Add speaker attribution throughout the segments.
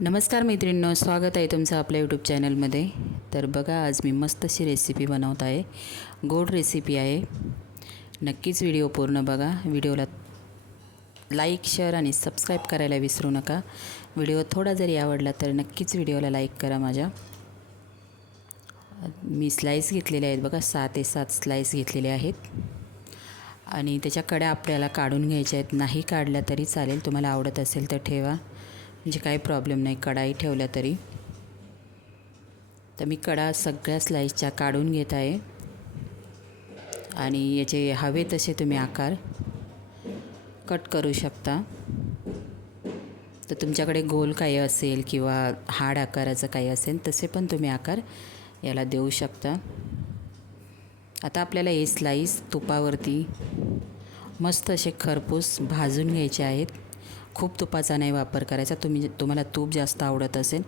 Speaker 1: नमस्कार मैत्रिणींनो स्वागत आहे तुमचं आपल्या यूट्यूब चॅनलमध्ये तर बघा आज मी मस्त अशी रेसिपी बनवत आहे. गोड रेसिपी आहे. नक्कीच व्हिडिओ पूर्ण बघा. व्हिडिओला लाईक शेअर आणि सबस्क्राईब करायला विसरू नका. व्हिडिओ थोडा जरी आवडला तर नक्कीच व्हिडिओला लाईक करा माझ्या. मी स्लाईस घेतलेले आहेत बघा सहा ते सात स्लाईस घेतलेले आहेत. आणि त्याच्या कड्या आपल्याला काढून घ्यायच्या आहेत. नाही काढल्या तरी चालेल. तुम्हाला आवडत असेल तर ठेवा. म्हणजे काही प्रॉब्लेम नाही कढाई ठेवल्या तरी. तर मी कडा सगळ्या स्लाईसच्या काढून घेत आहे. आणि याचे हवे तसे तुम्ही आकार कट करू शकता. तर तुमच्याकडे गोल काही असेल किंवा हाड आकाराचं काही असेल तसे पण तुम्ही आकार याला देऊ शकता. आता आपल्याला हे स्लाईस तुपावरती मस्त असे खरपूस भाजून घ्यायचे आहेत. खूप तुपाचा नाही वापर करायचा. तुम्ही तुम्हाला तूप जास्त आवडत असेल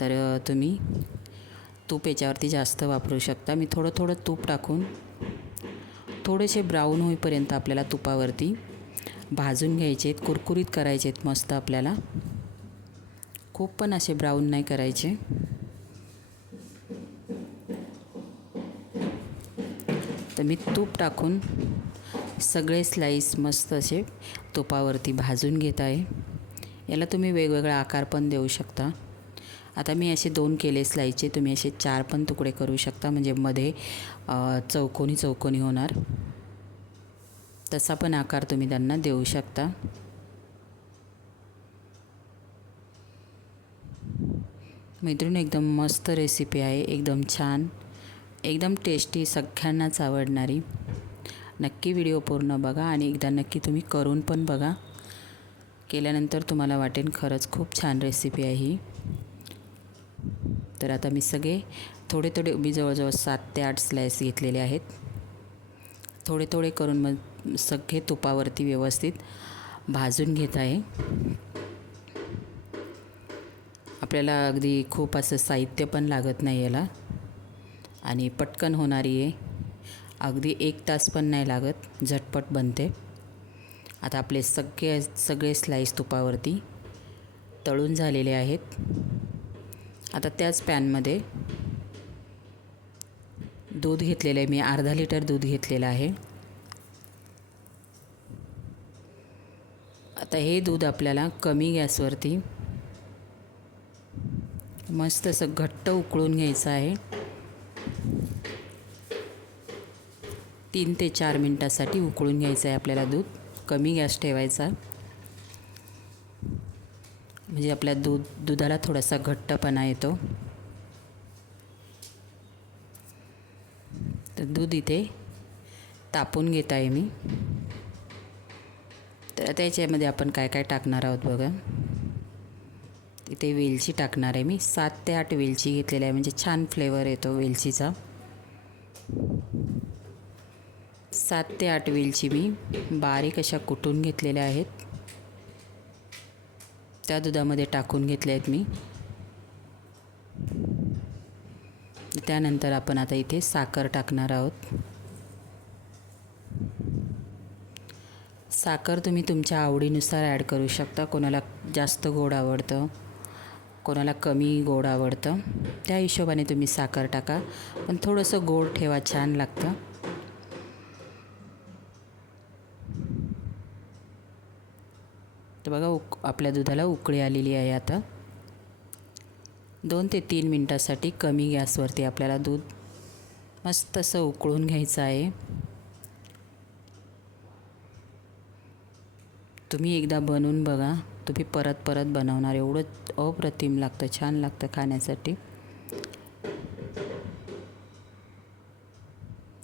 Speaker 1: तर तुम्ही तूप याच्यावरती जास्त वापरू शकता. मी थोडं थोडं तूप टाकून थोडेसे ब्राऊन होईपर्यंत आपल्याला तुपावरती भाजून घ्यायचे आहेत कुरकुरीत करायचे आहेत मस्त आपल्याला. खूप पण असे ब्राऊन नाही करायचे. तर मी तूप टाकून सगळे स्लाईस मस्त असे तुपावरती भाजून घेत आहे. याला तुम्ही वेगवेगळा आकार पण देऊ शकता. आता मी असे दोन केले स्लाईसचे तुम्ही असे चार पण तुकडे करू शकता म्हणजे मध्ये चौकोनी चौकोनी होणार. तसा पण आकार तुम्ही त्यांना देऊ शकता. मैत्रीण एकदम मस्त रेसिपी आहे एकदम छान एकदम टेस्टी सगळ्यांनाच आवडणारी. नक्की व्हिडिओ पूर्ण बघा आणि एकदा नक्की तुम्ही करून पण बघा. केल्यानंतर तुम्हाला वाटेल खरंच खूप छान रेसिपी आहे ही. तर आता मी सगळे थोडे थोडे मी जवळजवळ सात ते आठ स्लाईस घेतलेले आहेत. थोडे थोडे करून मग सगळे तुपावरती व्यवस्थित भाजून घेत आहे. आपल्याला अगदी खूप असं साहित्य पण लागत नाही याला. आणि पटकन होणारी आहे. अगदी एक तास पण नाही लागत झटपट बनते. आता आपले सगळे सगळे स्लाईस तुपावरती तळून झालेले आहेत. आता त्याच पॅनमध्ये दूध घेतलेलं आहे. मी अर्धा लिटर दूध घेतलेलं आहे. आता हे दूध आपल्याला कमी गॅसवरती मस्त असं घट्ट उकळून घ्यायचं आहे. तीन ते चार मिनटासाठी उकळून घ्यायचं आहे आपल्याला दूध. कमी गॅस ठेवायचा. म्हणजे आपल्या दूध दुधाला थोडासा घट्टपणा येतो. तर दूध इथे तापून घेत आहे मी. तर आता याच्यामध्ये आपण काय काय टाकणार आहोत बघा. इथे वेलची टाकणार आहे मी. सात ते आठ वेलची घेतलेली आहे. म्हणजे छान फ्लेवर येतो वेलचीचा. सात ते आठ वेलची मी बारीक अशा कुटून घेतलेल्या आहेत. त्या दुधामध्ये टाकून घेतल्या आहेत मी. त्यानंतर आपण आता इथे साखर टाकणार आहोत. साखर तुम्ही तुमच्या आवडीनुसार ॲड करू शकता. कोणाला जास्त गोड आवडतं कोणाला कमी गोड आवडतं त्या हिशोबाने तुम्ही साखर टाका. पण थोडंसं गोड ठेवा छान लागतं. तर बघा उक आपल्या दुधाला उकळी आलेली आहे आता. दोन ते तीन मिनटासाठी कमी गॅसवरती आपल्याला दूध मस्त असं उकळून घ्यायचं आहे. तुम्ही एकदा बनवून बघा. तुम्ही परत परत बनवणार. एवढं अप्रतिम लागतं छान लागतं खाण्यासाठी.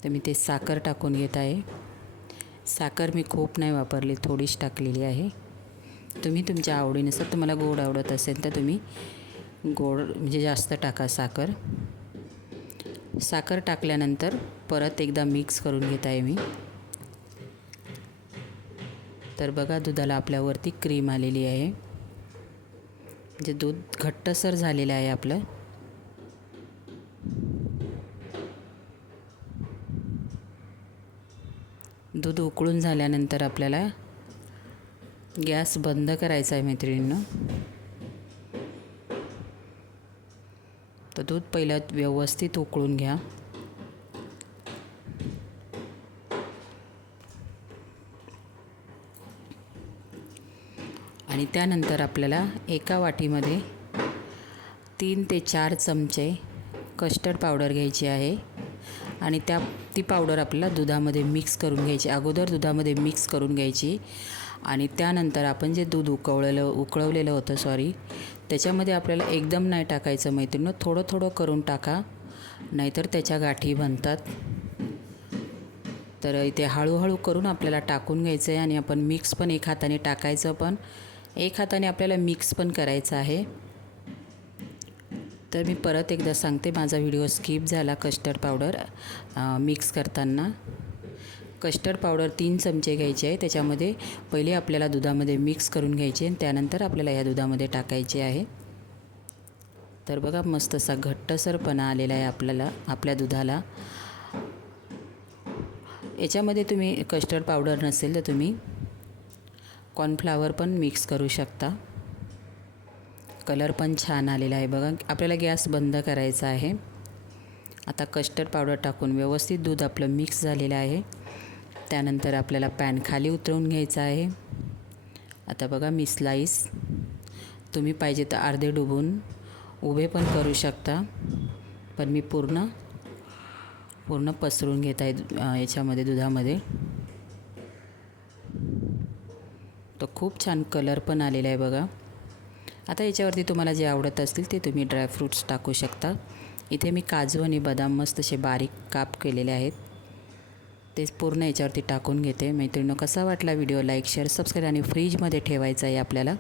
Speaker 1: तर मी ते साखर टाकून घेत आहे. साखर मी खूप नाही वापरली थोडीच टाकलेली आहे. तुम्ही तुमच्या आवडीनुसार तुम्हाला गोड आवडत असेल तर तुम्ही गोड म्हणजे जास्त टाका साखर. साखर टाकल्यानंतर परत एकदा मिक्स करून घेत आहे मी. तर बघा दुधाला आपल्यावरती क्रीम आलेली आहे. म्हणजे दूध घट्टसर झालेलं आहे आपलं. दूध उकळून झाल्यानंतर आपल्याला गॅस बंद करायचा आहे मैत्रिणींना. तर दूध पहिलं व्यवस्थित उकळून घ्या. आणि त्यानंतर आपल्याला एका वाटीमध्ये तीन ते चार चमचे कस्टर्ड पावडर घ्यायची आहे. आणि त्या ती पावडर आपल्याला दुधामध्ये मिक्स करून घ्यायची. अगोदर दुधामध्ये मिक्स करून घ्यायची. आणि त्यानंतर आपण जे दूध उकवलेलं उकळवलेलं होतं सॉरी त्याच्यामध्ये आपल्याला एकदम नाही टाकायचं मैत्रिणी थोडं थोडं करून टाका. नाहीतर त्याच्या गाठी बनतात. तर इथे हळूहळू करून आपल्याला टाकून घ्यायचं आहे आणि आपण मिक्स पण एक हाताने टाकायचं पण. एक हाताने आपल्याला मिक्स पण करायचं आहे. तर मी परत एकदा सांगते माझा व्हिडिओ स्किप झाला कस्टर्ड पावडर मिक्स करताना. कस्टर्ड पावडर तीन चमचे घ्यायचे आहे. त्याच्यामध्ये पहिले आपल्याला दुधामध्ये मिक्स करून घ्यायचे आणि त्यानंतर आपल्याला या दुधामध्ये टाकायचे आहे. तर बघा मस्त असा घट्टसरपणा आलेला आहे आपल्याला आपल्या दुधाला. याच्यामध्ये तुम्ही कस्टर्ड पावडर नसेल तर तुम्ही कॉर्नफ्लावर पण मिक्स करू शकता. कलर पण छान आलेला आहे बघा. आपल्याला गॅस बंद करायचा आहे. आता कस्टर्ड पावडर टाकून व्यवस्थित दूध आपलं मिक्स झालेलं आहे. त्यानंतर आपल्याला पॅन खाली उतरवून घ्यायचा आहे. आता बघा मी स्लाईस तुम्ही पाहिजे तर अर्धे डुबून उभे पण करू शकता. पण मी पूर्ण पूर्ण पसरून घेत आहे याच्यामध्ये दुधामध्ये. तो खूप छान कलर पण आलेला आहे बघा. आता याच्यावरती तुम्हाला जे आवडत असतील ते तुम्ही ड्रायफ्रूट्स टाकू शकता. इथे मी काजू आणि बदाम मस्त असे बारीक काप केलेले आहेत. तेच पूर्ण याच्यावरती टाकून घेते. मैत्रिणीनं कसा वाटला व्हिडिओ? लाईक शेअर सबस्क्राईब आणि फ्रीजमध्ये ठेवायचा आहे आपल्याला.